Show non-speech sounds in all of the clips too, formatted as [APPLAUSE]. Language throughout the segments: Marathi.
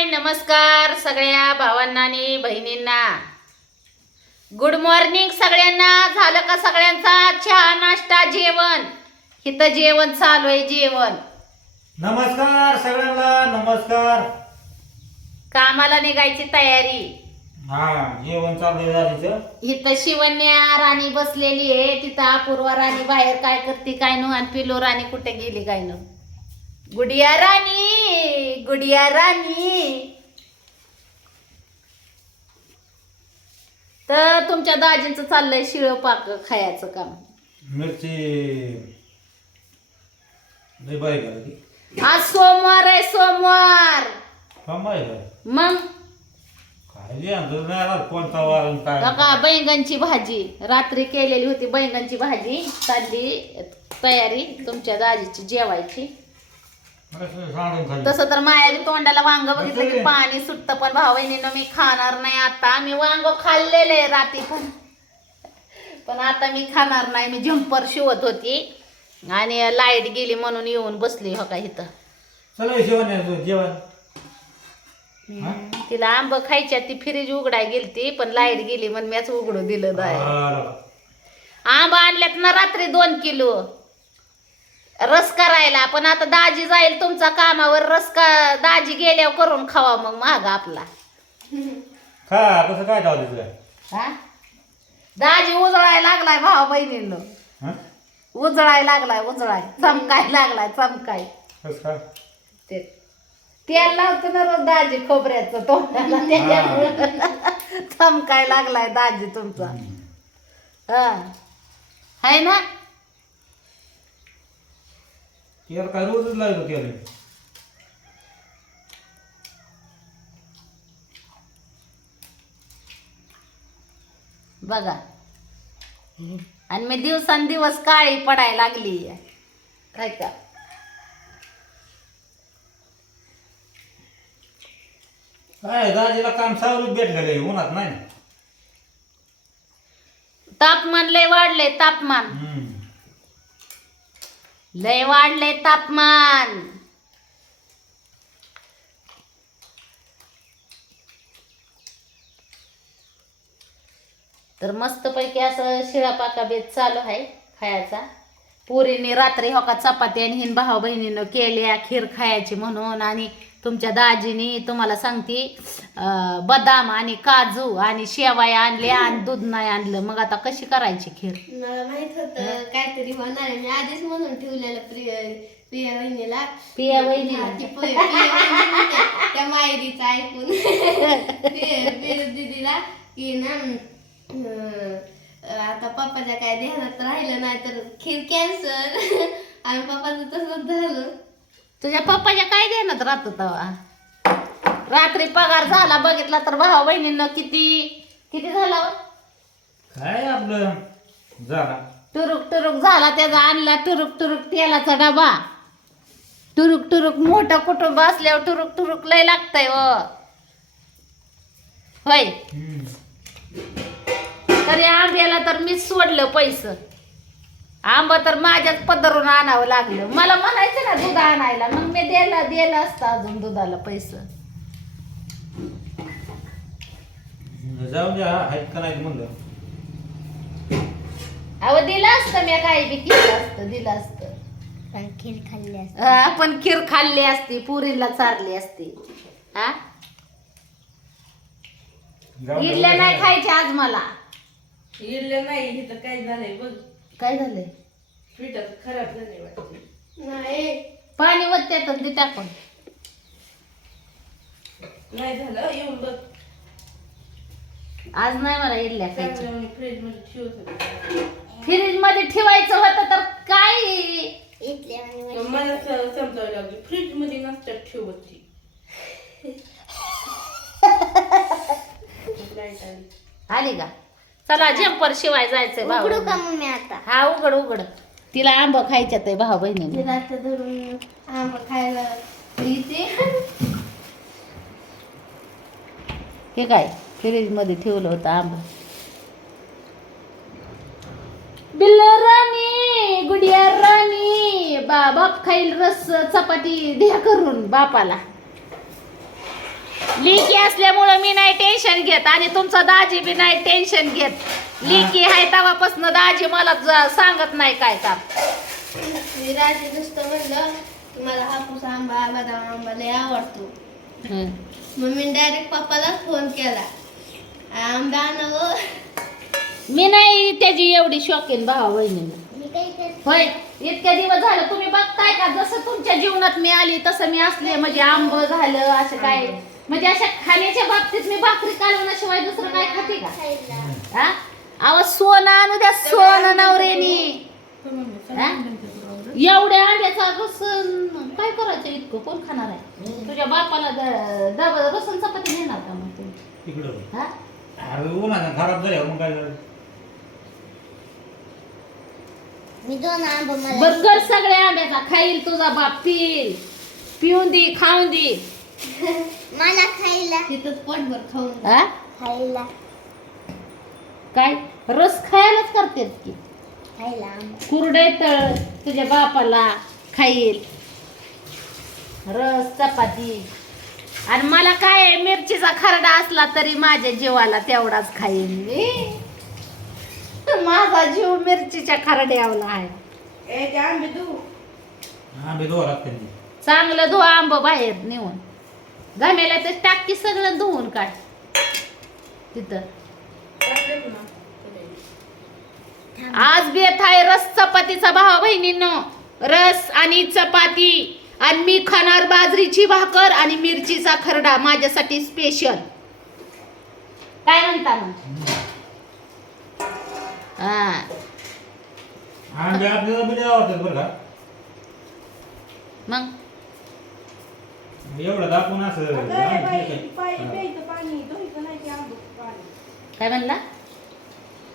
हाय नमस्कार सगळ्या भावांना आणि बहिणींना. गुड मॉर्निंग सगळ्यांना. झालं का सगळ्यांचा चहा नाश्ता जेवण? इथं जेवण चालू आहे जेवण. नमस्कार सगळ्यांना नमस्कार. कामाला निघायची तयारी. हा जेवण चालू झालीच इथं. शिवण्या राणी बसलेली आहे. तिथं अपूर्वा राणी बाहेर काय करते काय नो आणि पिलो राणी कुठे गेली काय नो गुडिया राणी गुडिया राणी तर तुमच्या दाजींचं चाललंय शिळ पाक खायचं काम. मिरची. लय ती. आज सोमवार आहे सोमवार. का बाई. मग? काय जे अंदाज नाही आला कोणता वार आणि काय? बघा बैंगनची भाजी. रात्री केलेली होती बैंगनची भाजी. चालली तयारी तुमच्या दाजीची जेवायची. तसं तर माया बी तोंडाला वांग बघितलं की. पाणी सुटतं पण भाऊ बहिणीनं मी खाणार नाही आता. मी वांग खाल्लेलं रात्री पण. पण आता मी खाणार नाही. मी झंपर शिवत होती. आणि लाइट गेली म्हणून येऊन बसली हो का इथं. जेवण? तिला आंब खायच्या ती फ्रीज उघडाय गेलती पण लाइट गेली म्हणून मीच उघडू दिलं नाही. आंबा आणल्यात ना रात्री दोन किलो. रस करायला. पण आता दाजी जाईल तुमच्या कामावर रस का दाजी गेल्यावर करून खावा मग महाग आपला. खा कसं काय जाऊ तुझं हा? दाजी उजळायला लागलाय भावा बहिणींनो. उजळायला लागलाय उजळाय. चमकाय लागलाय चमकाय. कसं ते तेल लावतो ना रोज दाजी खोबऱ्याचं तोंडाला त्याच्यामुळं चमकाय लागलाय दाजी तुमचा. हा. आहे ना? तेल काय? रोजच लागतो तेल बघा. आणि मी दिवसांदिवस काळी पडायला लागली काय का? काय दाजीला काम सावरूच भेटलेलं आहे उन्हात नाही. तापमान लय वाढले तापमान. हम्म. लय वाढले तापमान. तर मस्तपैकी असं शिळापाका बेत चालू आहे खायचा. पुरीने रात्री हो का चपाती आणि हिन भाऊ बहिणीनं केल्या खीर खायची म्हणून आणि तुमच्या दाजीनी तुम्हाला सांगते बदाम आणि काजू आणि शेवाया आणल्या आणि दूध नाही आणलं. मग आता कशी करायची खीर? मला माहीत होतं. काहीतरी होणार. आहे मी आधीच म्हणून ठेवलेलं प्रिय प्रिया ती प- प्रिया वहिनी म्हणते, त्या मायरीचं ऐकून. [LAUGHS] प्रिया- प्रिया दीदीला की ना अं, आता पप्पाच्या काय ध्यानात राहिलं नाही तर खीर कॅन्सर आणि पप्पाचं तसंच झालं. तुझ्या पप्पाच्या काय देण्यात राहतो तेव्हा रात्री पगार झाला बघितला तर भाऊ बहिणींना किती किती झाला? काय आपलं? झाला. टुरुक टुरुक झाला त्याचा आणला टुरुक टुरुक तेलाचा डबा. टुरुक टुरुक मोठं कुटुंब असल्यावर टुरुक टुरुक लय लागतंय व. होय. तरी आंब्याला तर मीच सोडलं पैसे. आंबा तर माझ्याच पदरून आणावं लागलं. मला म्हणायचं ना दूध आणायला. मग मी द्यायला दिलं असतं अजून दुधाला पैसे. जाऊ द्या आहेत का नाही म्हणलं. अहो दिलं असतं मी काही बी केलं असतं दिलं असतं. पण खीर खाल्ली असते. आपण खीर खाल्ली असती पुरीला चारली असती. हा? जाऊ द्या. इडल्या नाही खायच्या आज मला. इडलं नाही इथं काय झालंय बघ. काय झालंय? पिठात खराब झाले वाटते. नाही. पाणी वत्यात ते टाकून. नाही झालं येऊन बघ. आज नाही मला इडल्या चांगलं फ्रीजमध्ये ठेवत होते. फ्रीजमध्ये ठेवायचं होतं तर काय आणि मला स- समजावं लागली फ्रीजमध्ये नसतात ठेवत ती. [LAUGHS] लाइट आली. आली का? चला झंपर शिवाय जायचंय भाऊ. उघडू का मग मी आता? हा उघड उघड. तिला आंब खायच्यात आहे भाऊ बहिणी तिला धरून आंबा खायला हे काय? फ्रीजमध्ये ठेवलं होतं आंबा. बिल्ल राणी गुडिया राणी बा बाप खाईल रस चपाती द्या करून बापाला. लिकी असल्यामुळं मी नाही टेन्शन घेत आणि तुमचा दाजी बी नाही टेन्शन घेत. लिकी आहे तेव्हापासून दाजी मला सांगत नाही काय काम. मी रात्री नुसतं म्हणलं की मला हापूस आंबा बदाम आंबा लय आवडतो. मग मी डायरेक्ट पप्पालाच फोन केला. आंबा आणावं मी नाही त्याची एवढी शौकीन भावा बहिणीला होय इतक्या दिवस झालं तुम्ही बघताय का? जसं तुमच्या जीवनात मी आली तसं मी असले म्हणजे आंब झालं असं काय? म्हणजे अशा खाण्याच्या बाबतीत मी भाकरी कालवण्याशिवाय दुसरं काय खाते का? हा? अहो सोनं आणू द्या सोनं नवऱ्यानी. हा? एवढ्या अंड्याचा रस अन काय करायचं इतकं? कोण खाणार आहे? तुझ्या बापाला द- डबा रसन चपाती नेणार का मग तुम्ही हा? उन्हानं खराब झाल्या मग काय झालं? मी दोन आंबा बर कर सगळ्या आंब्याचा खाईल तुझा बाप पिईल. पिऊन दे खाऊन दे. मला खायला. तिथंच पोटभर खाऊन? खायला. काय? रस खायलाच करतेत की? खायला कुरडे तळ तुझ्या बापाला खाईल. रस चपाती. आणि मला काय मिरचीचा खरडा असला तरी माझ्या जीवाला तेवढाच खाईन मी. माझा जीव मिरचीच्या खरड्यावला आहे. आंबे धुवा लागते चांगलं धु आंब बाहेर नेऊन. गमेला तर टाकी सगळं धुवून काढ. तिथं. आज बेत आहे रस चपातीचा भावा बहिणींनो. रस आणि चपाती. आणि मी खाणार बाजरीची भाकर आणि मिरचीचा खरडा माझ्यासाठी स्पेशल काय म्हणता मग? हा. मग? एवढं दाखवून असं आंबे काय? आंबं म्हणला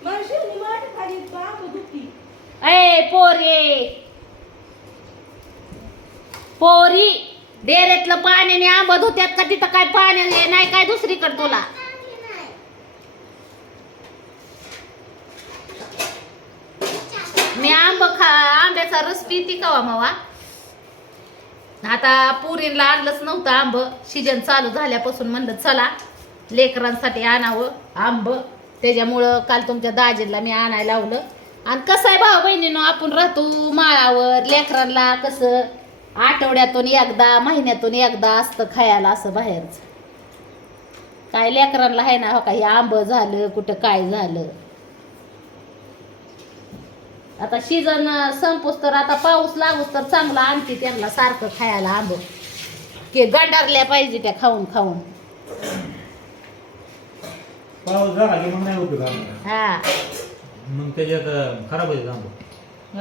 आंबं ए पोरे! पोरी डेरेतलं पाण्याने आंबत होत्यात का? तिथं काय पाणी नाही काय दुसरीकडे तुला? मी आंब खा आंब्याचा रस पिती का मावा? आता पुरीला आणलंच नव्हतं आंब. सीजन चालू झाल्यापासून म्हणलं चला लेकरांसाठी आणावं आंब. त्याच्यामुळं काल तुमच्या दाजीला मी आणायला लावलं. आणि कसं आहे भाऊ बहिणीनं आपण राहतो माळावर. लेकरांना कसं आठवड्यातून एकदा महिन्यातून एकदा असतं खायला असं बाहेरच. काय लेकरांना आहे ना हो का हे आंब झालं कुठं काय झालं. आता सीजन संपूस तर आता पाऊस लागूस तर चांगला आणते त्यांना सारखं खायला आंब. की गंडारल्या पाहिजे त्या खाऊन खाऊन. पाऊस झाला की मग नाही उपयोग आंबा. हा. मग त्याच्यात अं, खराब होईल आंबा.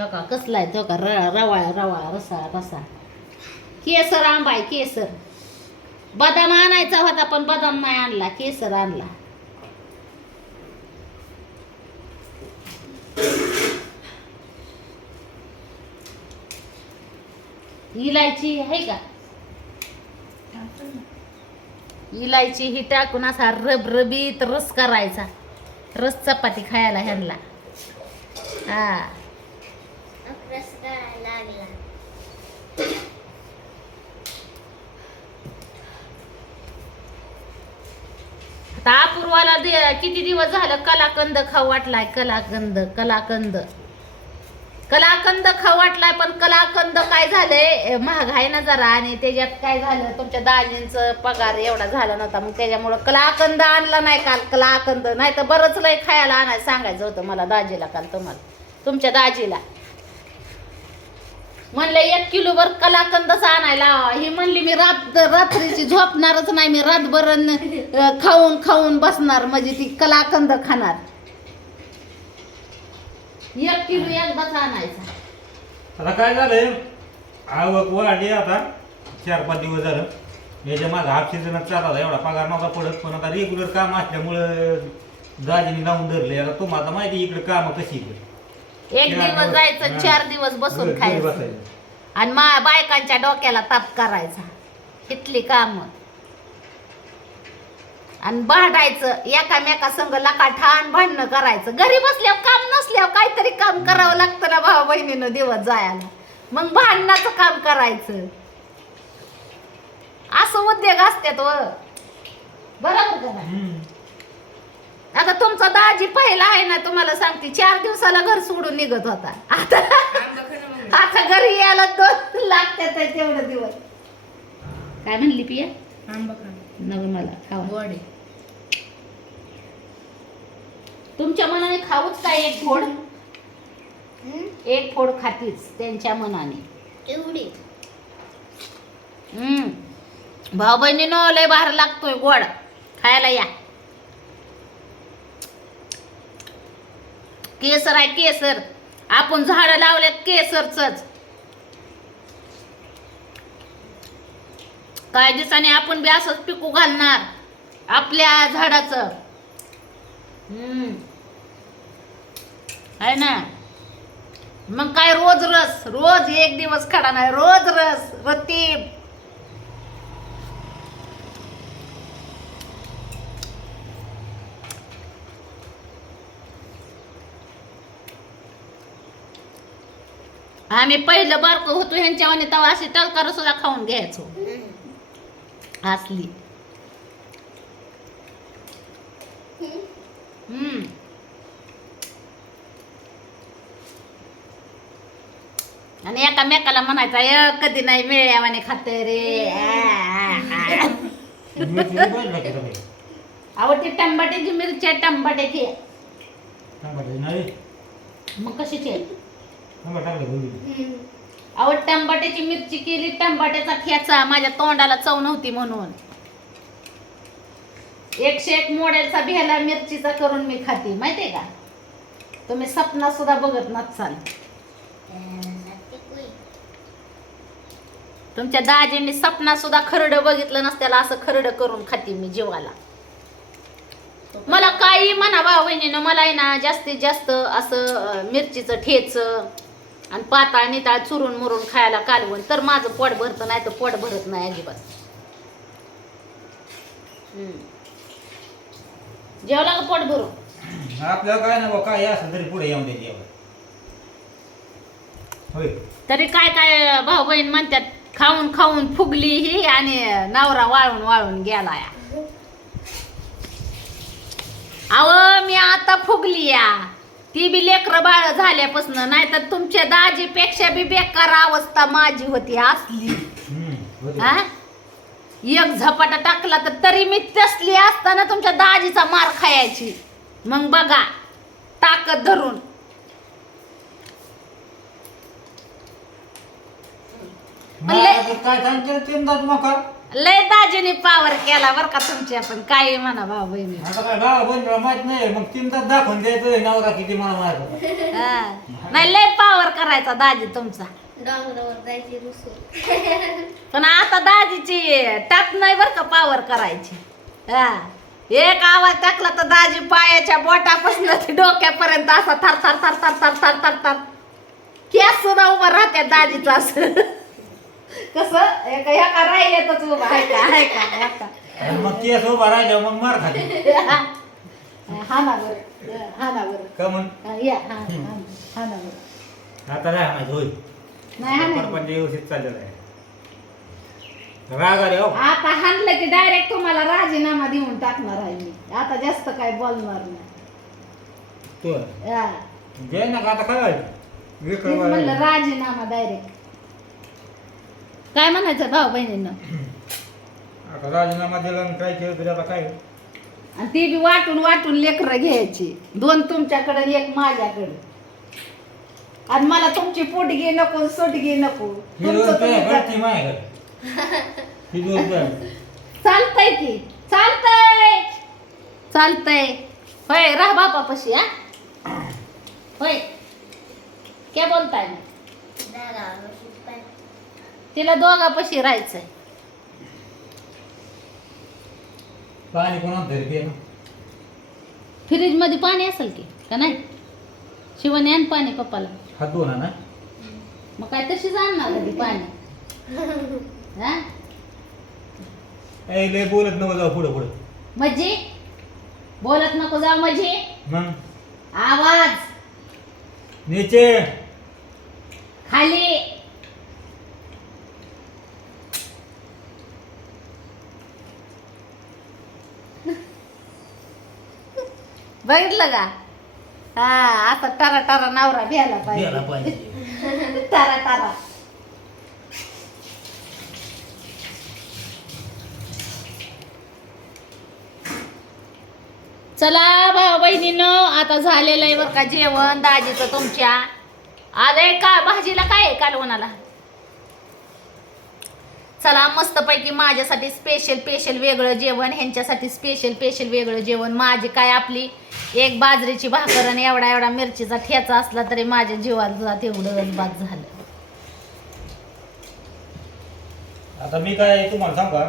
हो का? कसला आहे तो का? र रवाळा रवाळा रसा रसा. केसर आंबा आहे केसर. बदाम आणायचा होता पण बदाम नाही आणला केसर आणला. इलायची आहे का? इलायची ही टाकून असा रबरबीत रस करायचा. रस चपाती खायला ह्यांना. हा. रस लागला आता अपूर्वाला दे- किती दिवस झालं कलाकंद खाऊ वाटलाय? कलाकंद कलाकंद. कलाकंद खाऊ वाटलाय पण कलाकंद काय झालंय? महाग आहे ना जरा आणि त्याच्यात काय झालं? तुमच्या दाजींचं पगार एवढा झाला नव्हता मग त्याच्यामुळं कलाकंद आणला नाही काल कलाकंद. नाही तर बरंच लय खायला आणायला सांगायचं होतं मला दाजीला काल तुम्हाला तुमच्या दाजीला. म्हणलं एक किलोभर कलाकंदच आणायला. ही म्हणली मी रात रात्रीची झोपणारच नाही मी रातभर खाऊन खाऊन बसणार म्हणजे ती कलाकंद खाणार. एक किलो एकदाच आणायचा. आता काय झालंय? आवक वाढली आता. चार पाच दिवस झालं. याच्या माझा हाफ सीझनच चालला एवढा पगार नव्हता पडत पण आता रेग्युलर काम असल्यामुळं दाजीने लावून धरले आता तुम्हाला आता माहिती इकडे काम कशी इकडे एक दिवस जायचं चार दिवस बसून घरी खायचं. बसायचं. आणि मा बायकांच्या डोक्याला ताप करायचा. इथली काम. आणि भांडायचं एकामेका संग लका ठाण भांडणं करायचं. घरी बसल्यावर काम नसल्यावर काहीतरी काम करावं लागतं ना भाऊ बहिणीनं दिवस जायला. मग भांडणाचं काम करायचं. असं उद्योग असतात व. बरोबर का. आता तुमचा दाजी पहिला आहे ना तुम्हाला सांगते चार दिवसाला घर सोडून निघत होता. आता. आता घरी यायला दोन लागतात तेवढं दिवस. काय म्हणली पिया? आंबा खा ना. नग मला खावा गोड आहे. तुमच्या मनाने खाऊच काय एक फोड? एक फोड खातीच त्यांच्या मनाने. एवढी. हम्म. भाऊ बहिणीनो लय बाहेर लागतोय गोड. खायला या. केसर आहे केसर. आपण झाडं लावल्यात केसरच काही दिवसांनी आपण बी असंच पिकू घालणार आपल्या झाडाचं. आहे ना? मग काय रोज रस? रोज एक दिवस खडा नाही. रोज रस रतीब. आम्ही पहिलं बारक होतो ह्यांच्या तेव्हा अशी तलकार सुद्धा खाऊन घ्यायचो. असली हम्म आणि एकामेकाला म्हणायचा "य, कधी नाही मिळ्यावाने खाते रे [LAUGHS] आ, आ, आ." मिरची लई पाहिजे लागते सगळी. आवडते टंबाट्याची मिरची आहे, टंबाट्याची मग कशाची. आवड टंबाट्याची मिरची केली टंबाट्याचा ठेचा माझ्या तोंडाला चव नव्हती म्हणून एकशे एक मॉडेलचा भेला मिरचीचा करून मी खाते माहितीये का? तुम्ही सपना सुद्धा बघत नसाल तुमच्या दाजींनी सपना सुद्धा खरड बघितलं नसत्याला असं खरड करून खाते मी जीवाला. मला काही म्हणा भाऊ बहिणीनं मला आहे ना जास्तीत जास्त असं मिरचीचं ठेच आणि पाताळ निताळ चुरून मुरून खायला कालवण तर माझं पोट भरतं नाही तर पोट भरत नाही अजिबात. हम्म. जेवला का पोट भरून? आपल्याला काय बा काय असं तरी पुढे येऊन दे जेवण. होय. तरी काय काय भाऊ बहीण म्हणतात खाऊन खाऊन फुगली ही आणि नवरा वाळून वाळून गेला या अव मी आता फुगली या. ती बी लेकर बाळ झाल्यापासून नाही तर तुमच्या दाजीपेक्षा बी बेकार अवस्था माझी होती असली. हा? एक झपाटा टाकला तर तरी मी तसली असताना तुमच्या दाजीचा मार खायची. मग बघा ताकद धरून. मला काय सांगते लय दाजीने पावर केला बर का तुमच्या पण काही म्हणा भाऊ बहिणी. आता काय माहीत नाही मग तीनदा दाखवून द्यायचं नवरा किती मला माहीत होता हा. नाही लय पावर करायचा दाजी तुमचा. डोंगरावर जायची रुसून [LAUGHS] पण आता दाजीची टाक नाही बर का पावर करायची. हा. एक आवाज टाकला तर दाजी पायाच्या बोटापासून ते डोक्यापर्यंत असा थर थर थर थर थर थर थर थर. केस सुद्धा उभं राहत्या दाजीचं असं. कसं? एका एका राहिल्यातच उभा आहे का? आहे का? आहे का? आणि मग केस उभा राहिल्यावर मग मार खाते हा ना बरं. हा ना बरं. का म्हण? हा, या. हा हा हा ना बरं. आता नाही माहीत होय. नाही हा नाही पण व्यवस्थित चाललेलं आहे. राग आले हो. आता हाणलं की डायरेक्ट तुम्हाला राजीनामा देऊन टाकणार आहे मी. आता जास्त काय बोलणार नाही. तू हा. ना का आता काय म्हणलं राजीनामा डायरेक्ट काय म्हणायचं भाऊ बहिणींना? आता राजीनामा दिला आणि काय केलं तरी आता काय? आणि ती बी वाटून वाटून लेकरं घ्यायची. दोन तुमच्याकडे आणि एक माझ्याकडे. आणि मला तुमची पोटगी नको सोटगी नको. तुमचं तुम्ही घरची करा. माझ्याकडे. ही रुपये. चालतंय की. चालतंय. चालतंय. होय राह बापापाशी हा. होय. क्या बोलताय? तिला दोघापाशी राहायचंय. पाणी कोणाला ना. फ्रीजमध्ये पाणी असेल की का नाही? शिवानी आण पाणी पप्पाला. हात धुवून ना मग काय तशीच आणणार ती पाणी. [LAUGHS] हा? ए लय बोलत नको जाऊ पुढं पुढं. म्हणजे बोलत नको जाऊ म्हणजे मग? आवाज. नीचे. खाली. बघितलं का? हा असा टारा टारा नवरा घ्यायला पाहिजे. पाहिजे. [LAUGHS] टारा टारा चला भाऊ बहिणीनं आता झालेलं आहे बरं का जेवण दाजीचं तुमच्या. आलंय का? भाजीला काय आहे कालवणाला चला मस्तपैकी माझ्यासाठी स्पेशल स्पेशल वेगळं जेवण ह्यांच्यासाठी स्पेशल स्पेशल वेगळं जेवण. माझी काय आपली एक बाजरीची भाकर आणि एवढा एवढा मिरचीचा ठेचा असला तरी माझ्या जीवाला तेवढं बाद झालं. आता मी काय तुम्हाला सांगा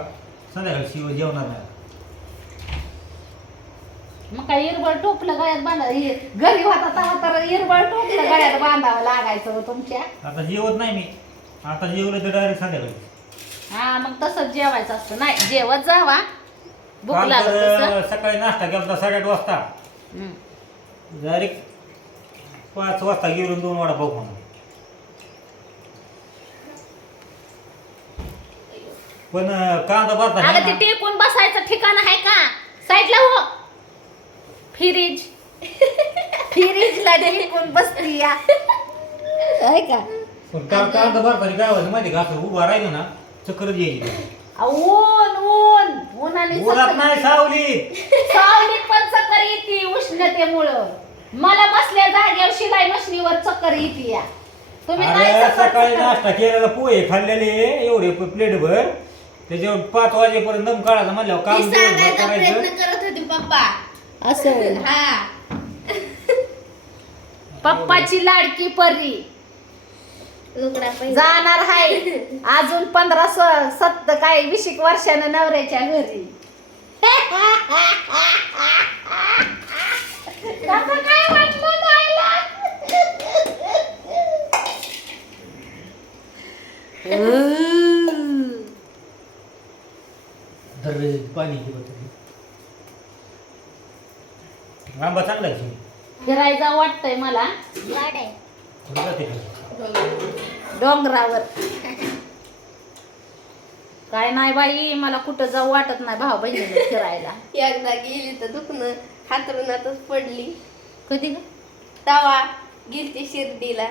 संध्याकाळी शिव जेवणार नाही. मग काय इरबळ टोपलं गळ्यात बांधा हे घरी होता तेव्हा तर इरबळ टोपलं गळ्यात बांधावं लागायचं हो तुमच्या. आता जेवत नाही मी. आता जेवलं तर डायरेक्ट संध्याकाळी. हा मग तसंच जेवायचं असतं. नाही जेवत जावा. भूक काल लागत तसं. तर सकाळी नाश्ता केला होता साडेआठ वाजता. हम्म. डायरेक्ट पाच वाजता गेलो दोन वाडा पाव खाऊन पण अं, कांदा भरता अगं ते टेकून बसायचं ठिकाण आहे का? साईडला हो. फ्रीज. [LAUGHS] फ्रीजला टेकून बसती या. आहे का? पण काल कांदा भरताना काय व्हायचं माहिती का? असं उभा राहिलं ना चक्कर यायची अहो, ऊन ऊन. उन्हाने चक्कर- नाही सावली. सावलीत पण चक्कर येते उष्णतेमुळं. मला बसल्या जागेवर शिलाई मशनीवर चक्कर येते या. तुम्ही काय अरे चक्कर- सकाळी नाश्ता केलेला पोहे खाल्लेले एवढे प्लेट भर त्याच्यावर पाच वाजेपर्यंत दम काढायचा म्हणल्यावर काम दिवसभर सांगायचा करायचं. प्रयत्न करत होती पप्पा. असं हा. पप्पाची लाडकी परी. जाणार हाय. अजून पंधरा स- सत्त काय वीस वर्षानं नवऱ्याच्या घरी. काय पाणी आंबा चांगला आहे. फिरायचं वाटतंय मला. कुठं जाते फिरायला? डोंगरावर. काय नाही बाई मला कुठं जाऊ वाटत नाही भाऊ बहिणीला फिरायला. एकदा गेली तर दुखणं हातरुणातच पडली. कधी ग? तवा गेलती शिर्डीला.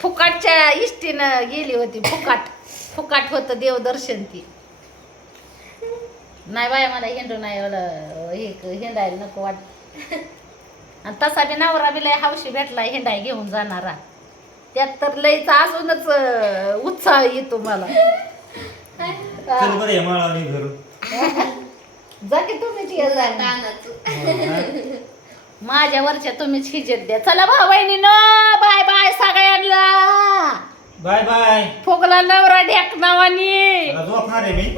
फुकाटच्या इष्टीनं गेली होती फुकाट. फुकाट होतं देवदर्शन ती. नाही बाय मला हिंडू नाही एवढं हे हिंडायला नको वाट. आणि तसा बी नवरा बी लय हौशी भेटलाय हिंडाय घेऊन जाणारा. त्यात तर लयच अजूनच अं, उत्साह येतो मला. चल बरं घरून. जा की तुम्हीच ये [LAUGHS] माझ्या वरच्या तुम्हीच हिजत द्या. चला भाऊ बहिणी बाय बाय सगळ्यांना. Bye bye. फुगला नवरा ढेक नावानी झोपणार आहे मी.